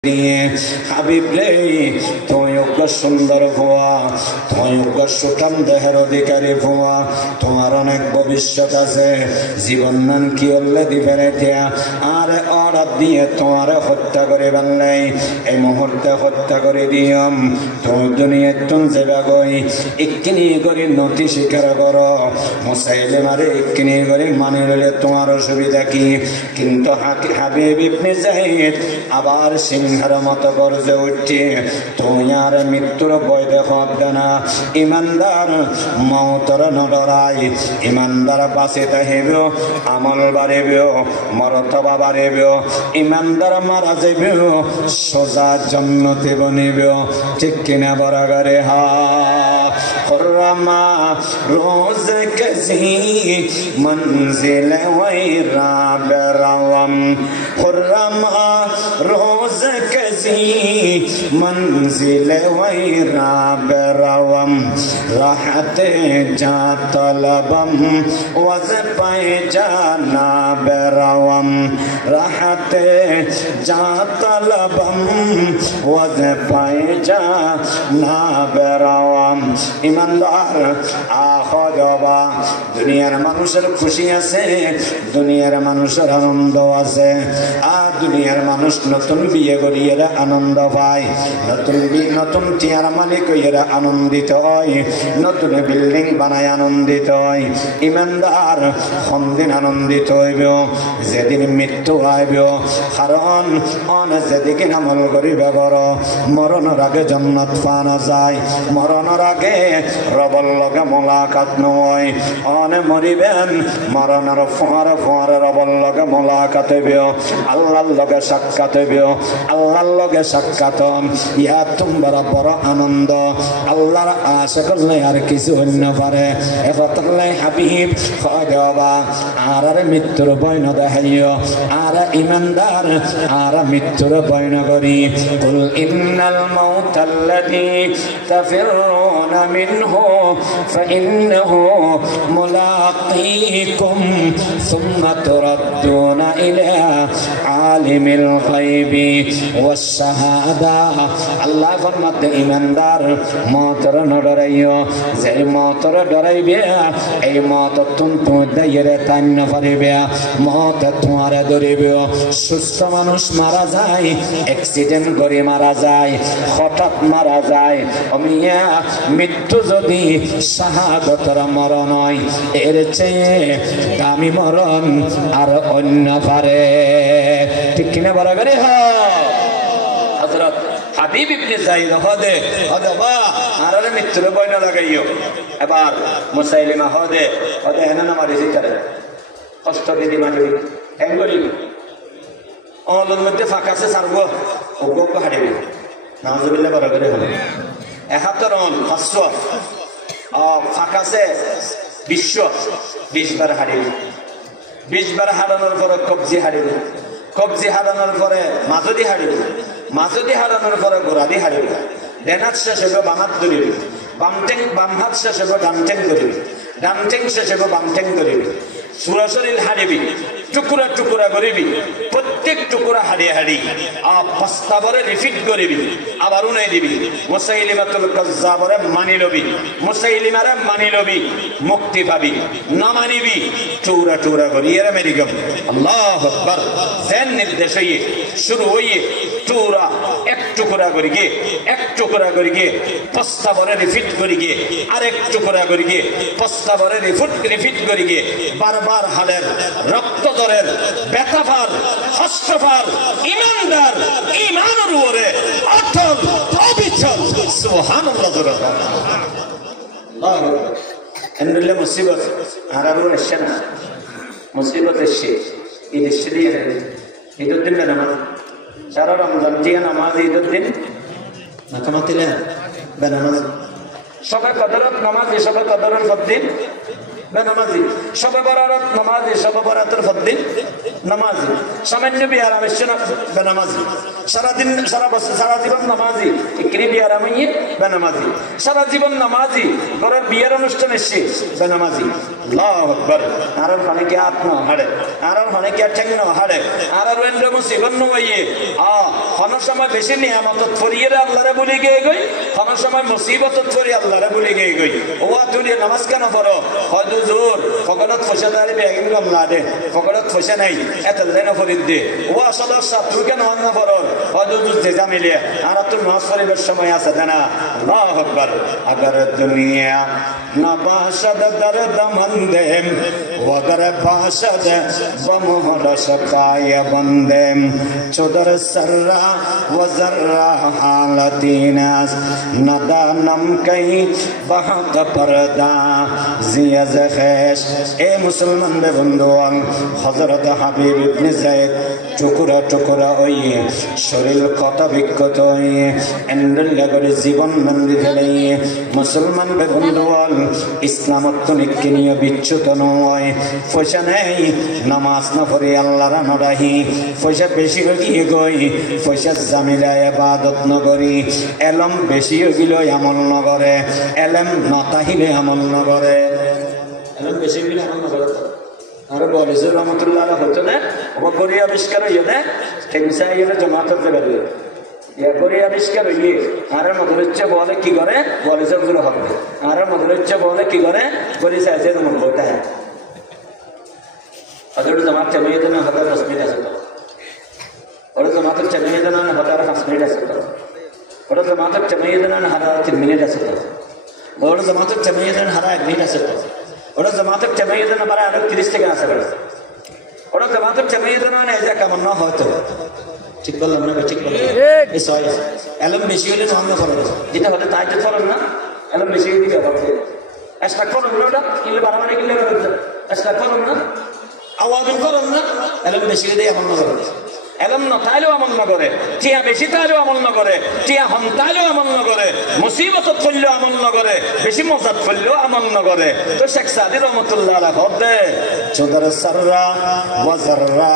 হাবিব রে, তুমি সুন্দর ভুয়া, তুমি সুঠাম দেহের অধিকারী ভুয়া, তোমার অনেক ভবিষ্যৎ আছে। জীবন নান কি হলে দিবে রেতিয়া আর অর্ডার দিয়ে তোমার হত্যা করে বানলাই এই মুহূর্তে হত্যা করে দিয়ম। তুমি দুনিয়া তুম যাবা গই ইকিনি করে নথি স্বীকার করো মুসাইলিমারে ইকিনি করে মানে লইলে তোমার অসুবিধা কি? কিন্তু হাবিব ইবনে যায়েদ আবার সিংহের মতো গর্জে উঠছে, তুমি আর মৃত্যুর ভয় দেখাবে না। ইমানদার মৌতর নডরাই, ইমানদার বাঁচে থাকিব, আমল বাড়িব, মরতবা বাড়িব। ইমানদার মারা যাইব, সোজা জান্নাতে বনিব। ঠিক কিনা বরাগারে হা খুরমা রোজ কজি মঞ্জিল ওয়রা বেরাওয়াম, খুরমা রোজ কজি মঞ্জিল ওয়রা বেরাওয়াম, রাহতে যা তলবম ওয়াজ পায়ে জানা বেরাওয়াম, রাহতে যা তলবম ওয়াজ পায়ে জানা বেরাওয়াম। ইমানদার আখদবা দুনিয়ার মানুষের খুশি আছে, দুনিয়ার মানুষের আনন্দ আছে। আর দুনিয়ার মানুষ নতুন বিয়ে করিয়ে আনন্দ পায়, নতুন টিয়ার মালিক হইয়া আনন্দিত হয়, নতুন বিল্ডিং বানায় আনন্দিত হয়। ইমানদার কোনদিন আনন্দিত হইব? যেদিন মৃত্যু আইব। কারণ যেদিকে আমল করিবে বড় মরণের আগে জান্নাত পাওয়া যায়, মরণের আগে রবর লগে মোলাকাত নয়। মরিবেন মরণের ফোয়ারে রবর লগে মোলাকাত হইবে, আল্লাহর লগে সাক্ষাৎ হইবে। আল্লাহর লগে সাক্ষাৎ ইয়া তোমার বড় আনন্দ। আল্লাহর আশা করলে আর কিছু অন্য পারে। একথলে হাবিব খবা আর মৃত্যুর ভয় ন দেখাইও, আর ইমানদার আর মৃত্যুর ভয় ন করি। কুল ইন্নাল মাউতাল্লাযী তাফিরুনা মিনহু ফাইন্নাহু মুলাকীকুম সুম্মা তুরাদ্দুনা ইলা আলিমিল গায়বি ওয়াস শাহাদা। আল্লাহ ফরমাতে ইমানদার মওতের ন ডরাইও, যে মওতের ডরাইবে এই মওত তুমি দাইরে তাই না পারিবে, মওত তোমারে ধরিবে। সুস্থ মানুষ মারা যায়, অ্যাক্সিডেন্ট করে মারা যায়, হঠাৎ মারা যায়। অমিয়া মৃত্যু যদি শাহাদতের মরণ হয়, এর চেয়ে দামি মরণ আর অন্য পারে। ঠিক কিনা বরাবরই হযরত হাবিব ইবনে যায়েদ হদে বা আর মৃত্যুর ভয় না লাগাইও। এবার মুসাইলিমা হদে হেনা না মারি শিকারে কষ্ট দিদি মারি হ্যাং করিব অলর মধ্যে ফাঁকাছে সারব ওগো হারিবি নাউজুবিল্লাহ বরাবরই হলো। এহাতর অন ফাঁসছ ফাঁকাছে 20 বার হারিবি, 20 বার হারানোর পরে কবজি হারিবি, কবজি হারানোর পরে মাজদি হারিবি, মাজদি হারানোর পরে গোড়াদি হারিবি, ডেনাত শেষ হবে বামাত ধরিবি, বাম হাত শেষ হবে ডানটেং ধরিবি, ডানটেং শেষ হবে বামটেং ধরিবি, সুরাশরীর হারিবি, টুকুরা টুকুরা করিবি, প্রত্যেক টুকুরা হারিয়ে হারিয়ে প্রস্তাবরে রিপিট করিবি, আবার উনাই দিবি। মুসাইলিমাতুল কাজ্জাবরে মানি লবি, মুসাইলিমারে মানি লবি, মুক্তি পাবি। না মানিবি টুরা টুরা করি এরা মেরিগম। আল্লাহু আকবার। জেন নির্দেশ হইয়ে শুরু হইয়ে টুরা এক টুকুরা করি গিয়ে, এক টুকুরা করি গিয়ে প্রস্তাবরে রিপিট করি গিয়ে, আরেক টুকুরা করি গিয়ে প্রস্তাবরে রিপিট করি গিয়ে, বারবার হালের রক্ত দরের ব্যথাভার হস্তভার ইমানদার ইমানের উপরে অটল অবিচল। সুবহানাল্লাহ। আলহামদুলিল্লাহ। মুসিবত আর এসছে না, মুসিবত এসছে। ঈদ এসছে দিয়ে ঈদের দিন বেনামাজ, সারা রমজান দিয়ে নামাজ, ঈদের দিন না কমাতিলেন বেনামাজ। সবে কদরত নামাজি, সবে কদরের দিন বেনামাজি, সবে বরাত নামাজি, সবে বরাতের দিন নামাজি, সামান্য বিহারাম এসছে না বেনামাজি, সারাদিন সারা জীবন নামাজি, ইকরি বিহারাম বেনামাজি, সারা জীবন নামাজি, ঘরের বিয়ের অনুষ্ঠান এসছে বেনামাজি। আল্লাহু আকবার আর ওখানে কি আত্মা হাড়ে আর ওখানে কি ঠেঙ্গনো হাড়ে আর ওয়েন্দ্র মুসিবত নবাইয়ে কোন সময় বেশি নিয়ামত ফরিয়ে আল্লাহরে বলি গিয়ে গই কোন সময় মুসিবত ফরিয়ে আল্লাহরে বলি গিয়ে গই ওয়া তুই নামাজ কেন পড়ো হয়তো জোর ফকরত ফসে দাঁড়ি বেগিন গামলা দে ফকরত ফসে নাই এত দেন ফরিদ দে ওয়া সদর সাত্রু কেন অন্য পড়ো হয়তো যে জামিলে আর তুই নামাজ পড়িবার সময় আছে দেনা আল্লাহু আকবার अगर दुनिया न बाशद दर्द मंदे वगर बाशद बमोहर शकाय बंदे चुदर सर्रा वजर्रा हालतीनास नदानम कई बहक पर्दा जियज खैश ए मुसलमान बे बंदुआन हजरत हबीब इब्ने ज़ैद टुकड़ा टुकड़ा হয়ে শরীর কত বিক্ষত হয়ে এন্ডেল লাগরে জীবন মন্দির ফেলে মুসলমান বন্ধুগণ ইসলামত নিয়ে বিচ্যুত নয় পয়সা নেই নামাজ না পড়ে আল্লাহর নড়াহি পয়সা বেশি হয়ে গই পয়সা জামিলা ইবাদত নগরী এলম বেশি হইল আমল নগরে এলম নতাহিলে আমল নগরে এলম বেশি হইল আমল নগরে আর বলেছে রহমতুল্লাহ হতো না ওপরে আবিষ্কার হইল না টেনসা হইল জামাতের জায়গা এরপরে আবিষ্কার হইয়ে আর মধুরচ্ছ বলে কি করে বলে যে হুজুর হবে আর মধুরচ্ছ বলে কি করে বলে চাইছে তোমার বইটা হ্যাঁ ওদের জামাত চামিয়ে দেন হাজার 10 মিনিট আছে তো ওরা জামাতের চামিয়ে দেন হাজার 5 মিনিট আছে তো ওরা জামাতের চামিয়ে দেন হাজার 3 মিনিট আছে তো ওরা জামাতের চামিয়ে দেন হাজার 1 মিনিট আছে তো ওরা জামাতের চামিয়ে দেন আবার আরো 30 থেকে আসে ওরা জামাতের চামিয়ে দেন না এই যে কেমন না হয়তো ঠিক বললাম না ঠিক বললাম এই সয় এলম বেশি হলে সামনে করেন যেটা হলে তাই তো করেন না এলম বেশি হয়ে দিবে এক্সট্রা করেন না ওটা কিনলে বাড়াবাড়ি কিনলে এক্সট্রা করেন না আওয়াজ করেন না এলম বেশি হয়ে দিয়ে আমল না করে এলম না তাইলেও আমল না করে টিয়া বেশি তাইলেও আমল না করে টিয়া হম তাইলেও আমল না করে মুসিবত করলেও আমল না করে বেশি মজাদ করলেও আমল না করে তো শেখ সাদি রহমতুল্লাহ আলাইহি হদে চোদর সাররা ওয়াজাররা